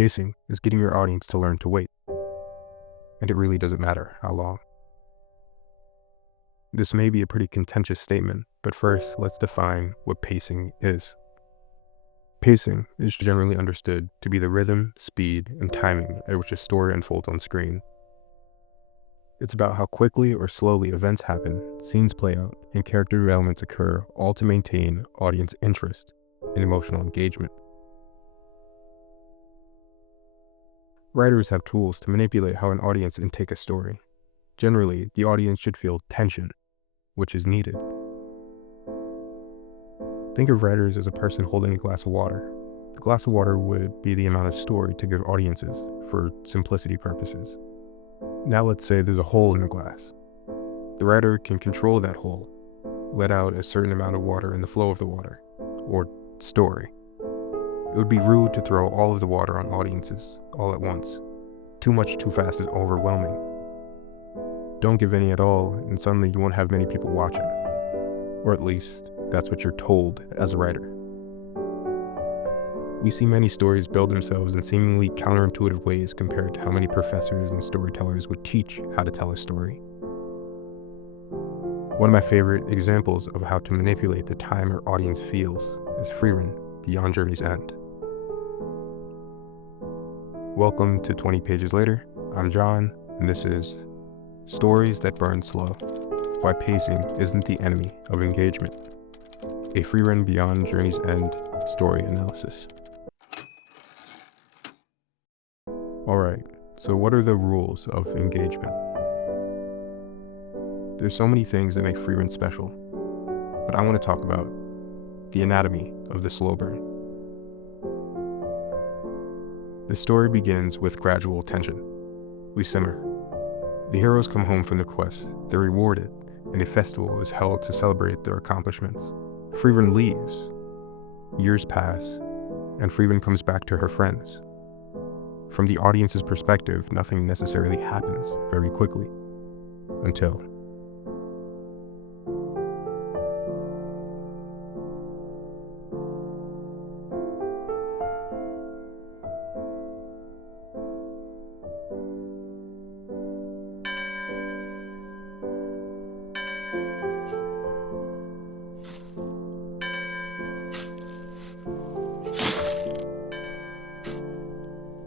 Pacing is getting your audience to learn to wait, and it really doesn't matter how long. This may be a pretty contentious statement, but first, let's define what pacing is. Pacing is generally understood to be the rhythm, speed, and timing at which a story unfolds on screen. It's about how quickly or slowly events happen, scenes play out, and character developments occur, all to maintain audience interest and emotional engagement. Writers have tools to manipulate how an audience intake a story. Generally, the audience should feel tension, which is needed. Think of writers as a person holding a glass of water. The glass of water would be the amount of story to give audiences for simplicity purposes. Now let's say there's a hole in the glass. The writer can control that hole, let out a certain amount of water in the flow of the water, or story. It would be rude to throw all of the water on audiences all at once. Too much too fast is overwhelming. Don't give any at all, and suddenly you won't have many people watching. Or at least, that's what you're told as a writer. We see many stories build themselves in seemingly counterintuitive ways compared to how many professors and storytellers would teach how to tell a story. One of my favorite examples of how to manipulate the time our audience feels is Frieren, Beyond Journey's End. Welcome to 20 Pages Later. I'm John, and this is Stories That Burn Slow, Why Pacing Isn't the Enemy of Engagement, a Frieren Beyond Journey's End story analysis. Alright, so what are the rules of engagement? There's so many things that make Frieren special, but I want to talk about the anatomy of the slow burn. The story begins with gradual tension. We simmer. The heroes come home from the quest, they're rewarded, and a festival is held to celebrate their accomplishments. Frieren leaves. Years pass, and Frieren comes back to her friends. From the audience's perspective, nothing necessarily happens very quickly, until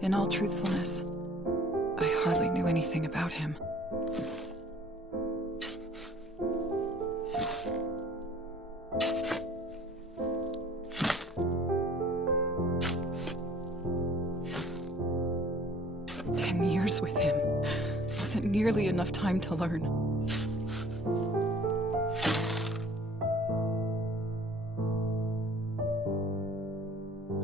in all truthfulness, I hardly knew anything about him. "10 years with him wasn't nearly enough time to learn.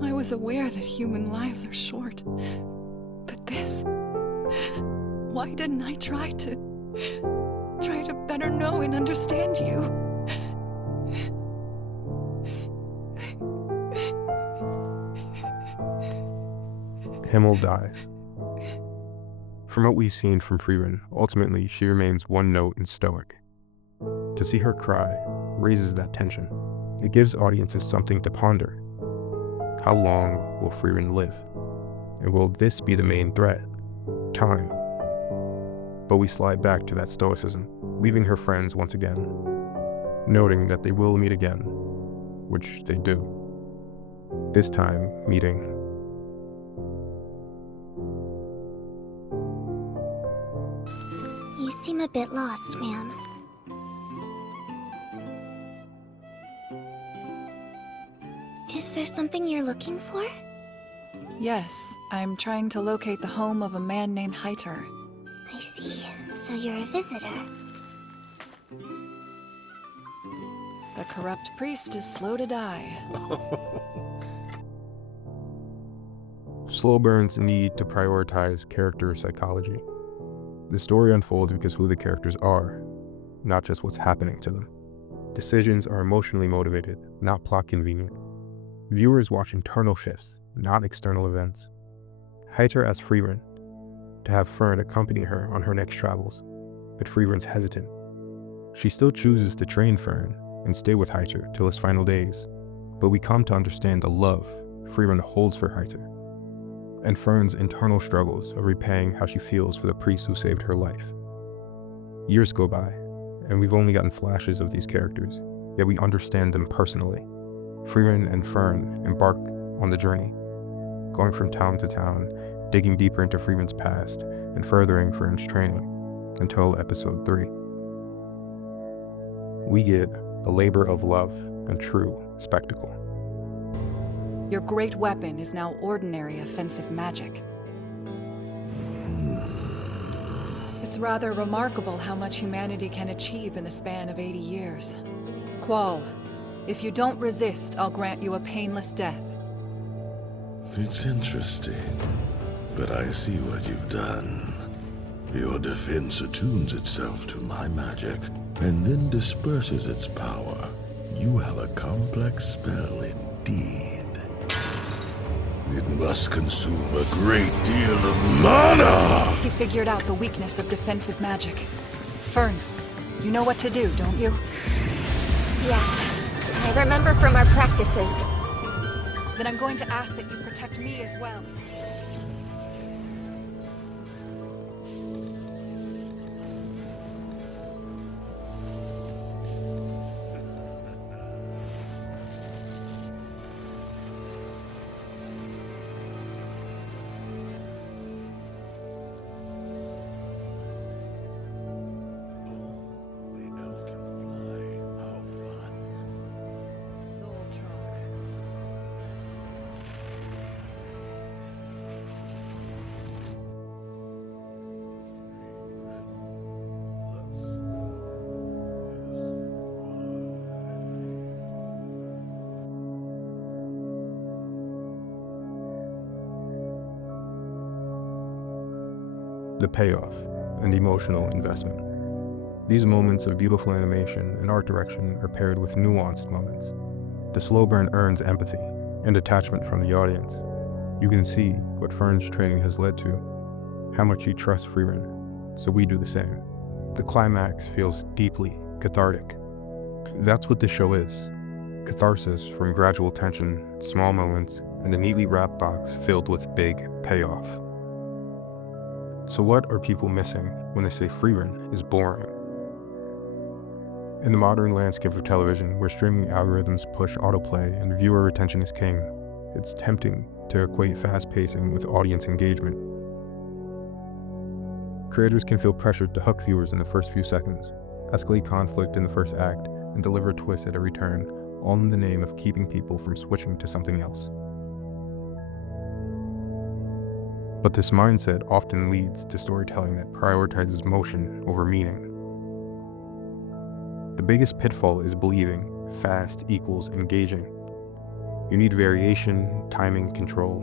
I was aware that human lives are short, but this... Why didn't I try to better know and understand you?" Himmel dies. From what we've seen from Frieren, ultimately she remains one note and stoic. To see her cry raises that tension. It gives audiences something to ponder. How long will Frieren live? And will this be the main threat? Time. But we slide back to that stoicism, leaving her friends once again, noting that they will meet again, which they do. This time, meeting You seem a bit lost, ma'am. Is there something you're looking for? Yes, I'm trying to locate the home of a man named Heiter. I see. So you're a visitor. The corrupt priest is slow to die. Slow burns need to prioritize character psychology. The story unfolds because who the characters are, not just what's happening to them. Decisions are emotionally motivated, not plot convenient. Viewers watch internal shifts, not external events. Heiter asks Frieren to have Fern accompany her on her next travels, but Frieren's hesitant. She still chooses to train Fern and stay with Heiter till his final days, but we come to understand the love Frieren holds for Heiter. and Fern's internal struggles of repaying how she feels for the priest who saved her life. Years go by, and we've only gotten flashes of these characters, yet we understand them personally. Frieren and Fern embark on the journey, going from town to town, digging deeper into Frieren's past, and furthering Fern's training, until episode 3. We get a labor of love and true spectacle. Your great weapon is now ordinary offensive magic. It's rather remarkable how much humanity can achieve in the span of 80 years. Qual, if you don't resist, I'll grant you a painless death. It's interesting, but I see what you've done. Your defense attunes itself to my magic, and then disperses its power. You have a complex spell indeed. It must consume a great deal of mana! He figured out the weakness of defensive magic. Fern, you know what to do, don't you? Yes, I remember from our practices. Then I'm going to ask that you protect me as well. The payoff and emotional investment. These moments of beautiful animation and art direction are paired with nuanced moments. The slow burn earns empathy and attachment from the audience. You can see what Fern's training has led to, how much she trusts Frieren, so we do the same. The climax feels deeply cathartic. That's what this show is. Catharsis from gradual tension, small moments, and a neatly wrapped box filled with big payoff. So what are people missing when they say Frieren is boring? In the modern landscape of television, where streaming algorithms push autoplay and viewer retention is king, it's tempting to equate fast pacing with audience engagement. Creators can feel pressured to hook viewers in the first few seconds, escalate conflict in the first act, and deliver twists at every turn, all in the name of keeping people from switching to something else. But this mindset often leads to storytelling that prioritizes motion over meaning. The biggest pitfall is believing fast equals engaging. You need variation, timing, control.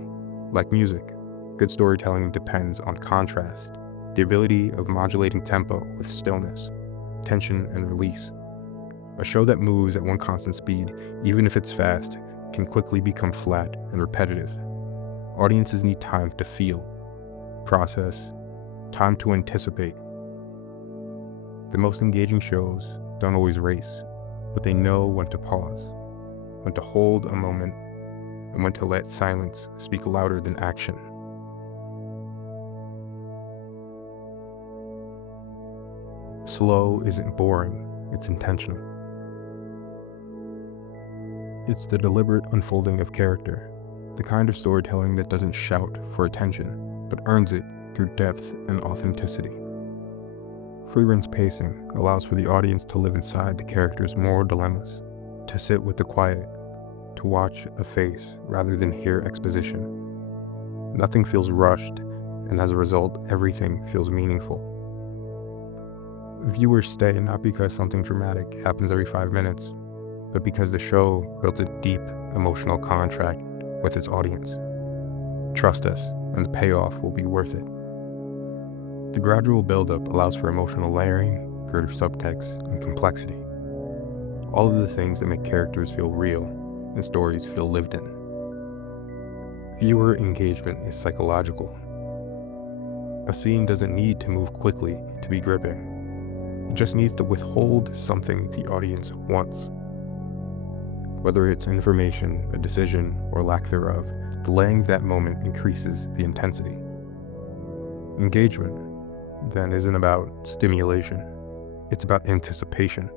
Like music, good storytelling depends on contrast, the ability of modulating tempo with stillness, tension and release. A show that moves at one constant speed, even if it's fast, can quickly become flat and repetitive. Audiences need time to feel, process, time to anticipate. The most engaging shows don't always race, but they know when to pause, when to hold a moment, and when to let silence speak louder than action. Slow isn't boring, it's intentional. It's the deliberate unfolding of character, the kind of storytelling that doesn't shout for attention, but earns it through depth and authenticity. Frieren's pacing allows for the audience to live inside the character's moral dilemmas, to sit with the quiet, to watch a face rather than hear exposition. Nothing feels rushed, and as a result, everything feels meaningful. Viewers stay not because something dramatic happens every 5 minutes, but because the show built a deep emotional contract with its audience. Trust us, and the payoff will be worth it. The gradual buildup allows for emotional layering, greater subtext, and complexity. All of the things that make characters feel real and stories feel lived in. Viewer engagement is psychological. A scene doesn't need to move quickly to be gripping. It just needs to withhold something the audience wants. Whether it's information, a decision, or lack thereof, Delaying that moment increases the intensity. Engagement, then, isn't about stimulation. It's about anticipation.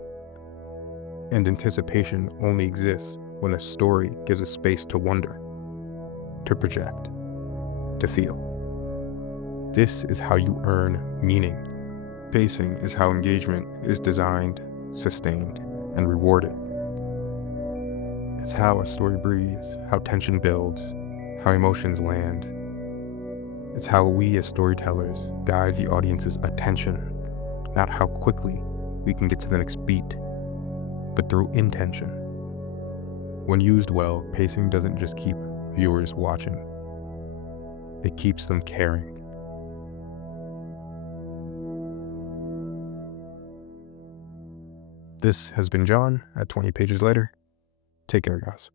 And anticipation only exists when a story gives us space to wonder, to project, to feel. This is how you earn meaning. Pacing is how engagement is designed, sustained, and rewarded. It's how a story breathes, how tension builds, how emotions land. It's how we as storytellers guide the audience's attention, not how quickly we can get to the next beat, but through intention. When used well, pacing doesn't just keep viewers watching, it keeps them caring. This has been John at 20 Pages Later. Take care, guys.